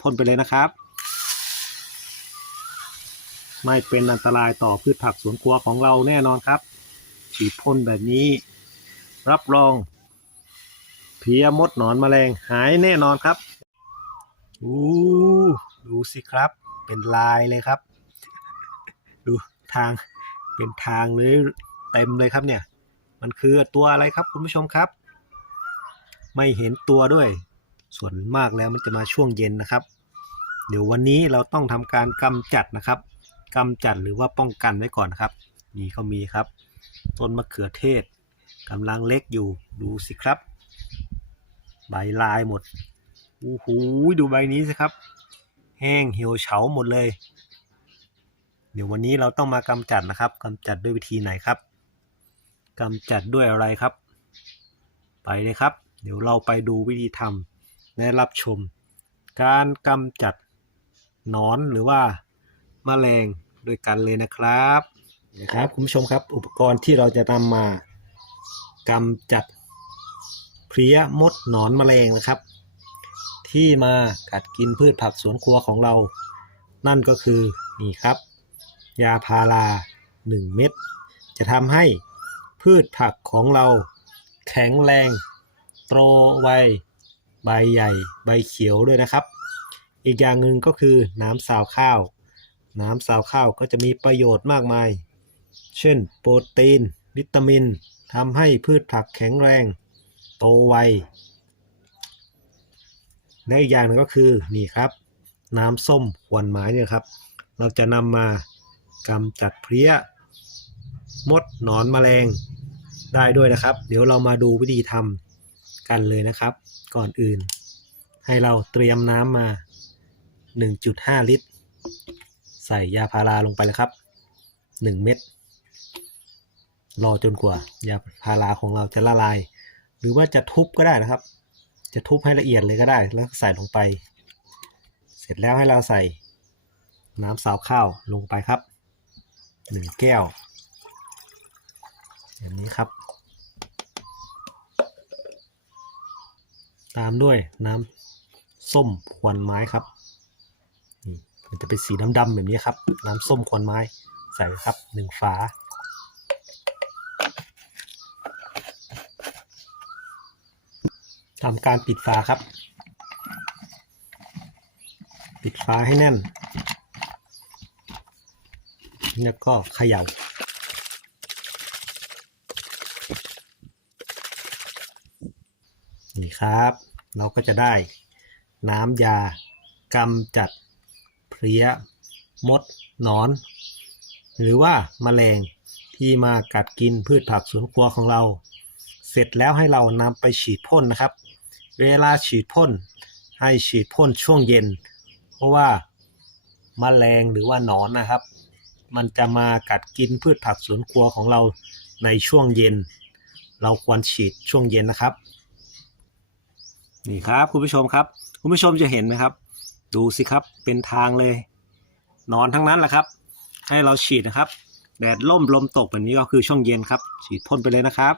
พ่นไปเลยนะครับ ไม่เป็นอันตรายต่อพืชผักสวนครัวของเราแน่นอนครับ ฉีดพ่นแบบนี้ รับรองเพียมดหนอนแมลงหายแน่นอนครับอู้ดูสิครับ เป็นลายเลยครับ ดูทางเป็นทางเลยเต็มเลยครับเนี่ย มันคือตัวอะไรครับคุณผู้ชมครับ ไม่เห็นตัวด้วย ส่วนมากแล้วมันจะมาช่วงเย็นนะครับ เดี๋ยววันนี้เราต้องทำการกำจัดนะครับกำจัดหรือว่าป้องกันไว้ก่อนนะครับ นี่เขามีครับ ต้นมะเขือเทศกำลังเล็กอยู่ดูสิครับ ใบลายหมดโอ้โหดูใบนี้สิครับ แห้งเหี่ยวเฉาหมดเลย เดี๋ยววันนี้เราต้องมากำจัดนะครับกำจัดด้วยวิธีไหนครับกำจัดด้วยอะไรครับ ไปเลยครับ เดี๋ยวเราไปดูวิธีทำ และรับชม การกำจัดหนอนหรือว่าแมลงด้วยกันเลยนะครับนะครับ คุณผู้ชมครับอุปกรณ์ที่เราจะนำมากำจัดเพลี้ยมดหนอนแมลงนะครับ ที่มากัดกินพืชผักสวนครัวของเรา นั่นก็คือนี่ครับ ยาพารา 1 เม็ดจะทำให้พืชผักของเราแข็งแรง โตไว ใบใหญ่ใบเขียวด้วยนะครับ อีกอย่างหนึ่งก็คือน้ำสาวข้าว น้ำสาวข้าวก็จะมีประโยชน์มากมาย เช่น โปรตีน วิตามินทำให้พืชผักแข็งแรง โตไวและอีกอย่างหนึงก็คือนี่ครับ น้ำส้มขวนไม้เนี่ยครับ เราจะนำมากำจัดเพลี้ยมดหนอนแมลงได้ด้วยนะครับ เดี๋ยวเรามาดูวิธีทำกันเลยนะครับ ก่อนอื่น ให้เราเตรียมน้ำมา 1.5 ลิตร ใส่ยาพาราลงไปเลยครับ 1 เม็ดรอจนกว่ายาพาราของเราจะละลาย หรือว่าจะทุบก็ได้นะครับ จะทุบให้ละเอียดเลยก็ได้ แล้วใส่ลงไป เสร็จแล้วให้เราใส่น้ำสาวข้าวลงไปครับ 1 แก้วแบบนี้ครับ ตามด้วยน้ำส้มควนไม้ครับนี่มันจะเป็นสีดำๆแบบนี้ครับ น้ำส้มควนไม้ใส่ครับหนึ่งฝา ทำการปิดฝาครับ ปิดฝาให้แน่น แล้วก็เขย่า นี่ครับ เราก็จะได้น้ำยากำจัดเพลี้ยมดหนอน หรือว่าแมลงที่มากัดกินพืชผักสวนครัวของเรา เสร็จแล้วให้เรานำไปฉีดพ่นนะครับ เวลาฉีดพ่นให้ฉีดพ่นช่วงเย็น เพราะว่าแมลงหรือว่าหนอนนะครับ มันจะมากัดกินพืชผักสวนครัวของเราในช่วงเย็น เราควรฉีดช่วงเย็นนะครับ นี่ครับคุณผู้ชมครับ คุณผู้ชมจะเห็นไหมครับ ดูสิครับเป็นทางเลย นอนทั้งนั้นแหละครับ ให้เราฉีดนะครับแดดล่มลมตกแบบนี้ก็คือช่วงเย็นครับ ฉีดพ่นไปเลยนะครับ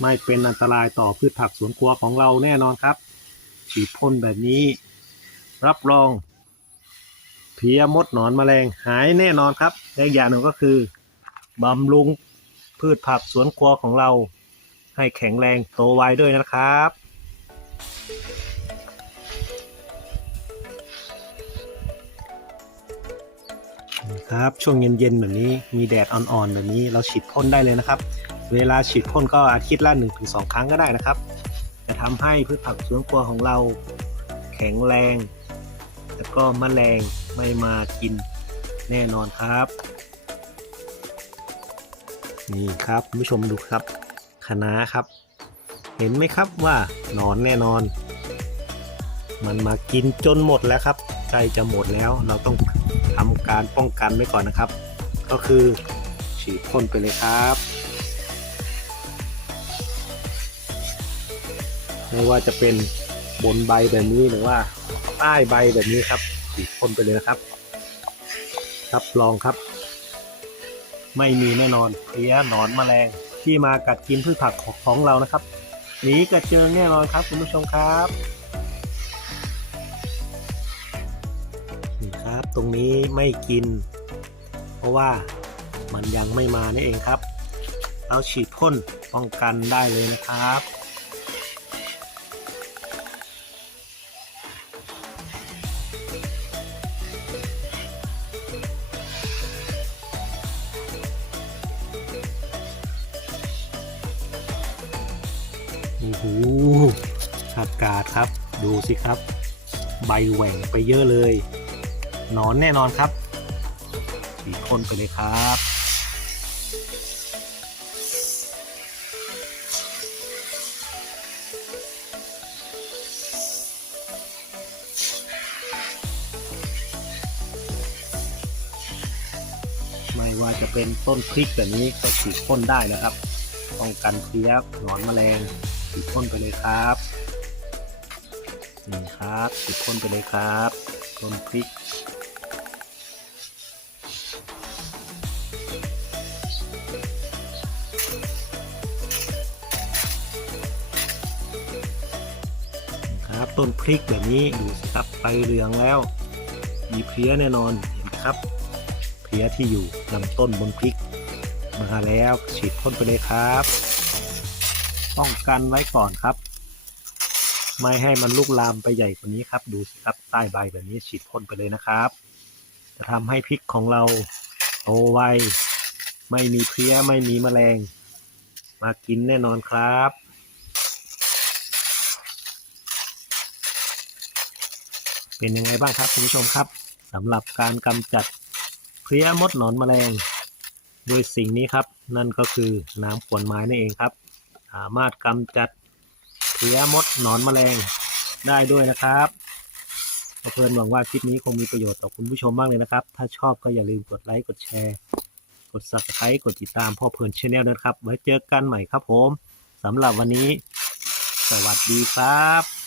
ไม่เป็นอันตรายต่อพืชผักสวนครัวของเราแน่นอนครับ ฉีดพ่นแบบนี้ รับรองเพียมดหนอนแมลงหายแน่นอนครับและอย่างหนึ่งก็คือบำรุงพืชผักสวนครัวของเรา ให้แข็งแรงโตไวด้วยนะครับ ครับช่วงเย็นๆแบบนี้มีแดดอ่อนๆแบบนี้เราฉีดพ่นได้เลยนะครับ เวลาฉีดพ่นก็อาทิตย์ละ1-2 ครั้งก็ได้นะครับ จะทำให้พืชผักสวนครัวของเราแข็งแรง แล้วก็แมลงไม่มากินแน่นอนครับ นี่ครับผู้ชมดูครับ คะน้าครับ เห็นไหมครับว่าหนอนแน่นอน มันมากินจนหมดแล้วครับใกล้จะหมดแล้วเราต้องทำการป้องกันไว้ก่อนนะครับ ก็คือฉีดพ่นไปเลยครับไม่ว่าจะเป็นบนใบแบบนี้หรือว่าใต้ใบแบบนี้ครับฉีดพ่นไปเลยนะครับรับรองครับ ไม่มีแน่นอนเพี้ยหนอนแมลง ที่มากัดกินพืชผักของเรานะครับหนีกระเจิงแน่นอนครับคุณผู้ชมครับนี่ครับตรงนี้ไม่กิน เพราะว่ามันยังไม่มานี่เองครับ เราฉีดพ่นป้องกันได้เลยนะครับ อ้โหอากาศครับ ดูสิครับ ใบแหว่งไปเยอะเลยหนอนแน่นอนครับฉีดพ่นไปเลยครับไม่ว่าจะเป็นต้นพริกแบบนี้ก็ฉีดพ่นได้นะครับป้องกันเพลี้ยหนอนแมลง ฉีดพ่นไปเลยครับนี่ครับฉีดพ่นไปเลยครับต้นพริกครับต้นพริกแบบนี้ดูสิครับใบเหลืองแล้ว มีเพลี้ยแน่นอนเห็นไหมครับ เพลี้ยที่อยู่ลำต้นบนพริกมาแล้วฉีดพ่นไปเลยครับ ป้องกันไว้ก่อนครับ ไม่ให้มันลุกลามไปใหญ่กว่านี้ครับ ดูสิครับใต้ใบแบบนี้ฉีดพ่นไปเลยนะครับ จะทำให้พริกของเราโตไวไม่มีเพลี้ยไม่มีแมลง มากินแน่นอนครับเป็นยังไงบ้างครับคุณผู้ชมครับสำหรับการกำจัดเพลี้ยมดหนอนแมลง โดยสิ่งนี้ครับ นั่นก็คือน้ำขวนไม้นั่นเองครับ สามารถกำจัดเพลี้ยมดหนอนแมลงได้ด้วยนะครับเพื่อนหวังว่าคลิปนี้คงมีประโยชน์ต่อคุณผู้ชมมากเลยนะครับ ถ้าชอบก็อย่าลืมกดไลค์ กดแชร์ กด subscribe กดติดตามพ่อเพลินชาแนลด้วยนะครับ ไว้เจอกันใหม่ครับผมสำหรับวันนี้ สวัสดีครับ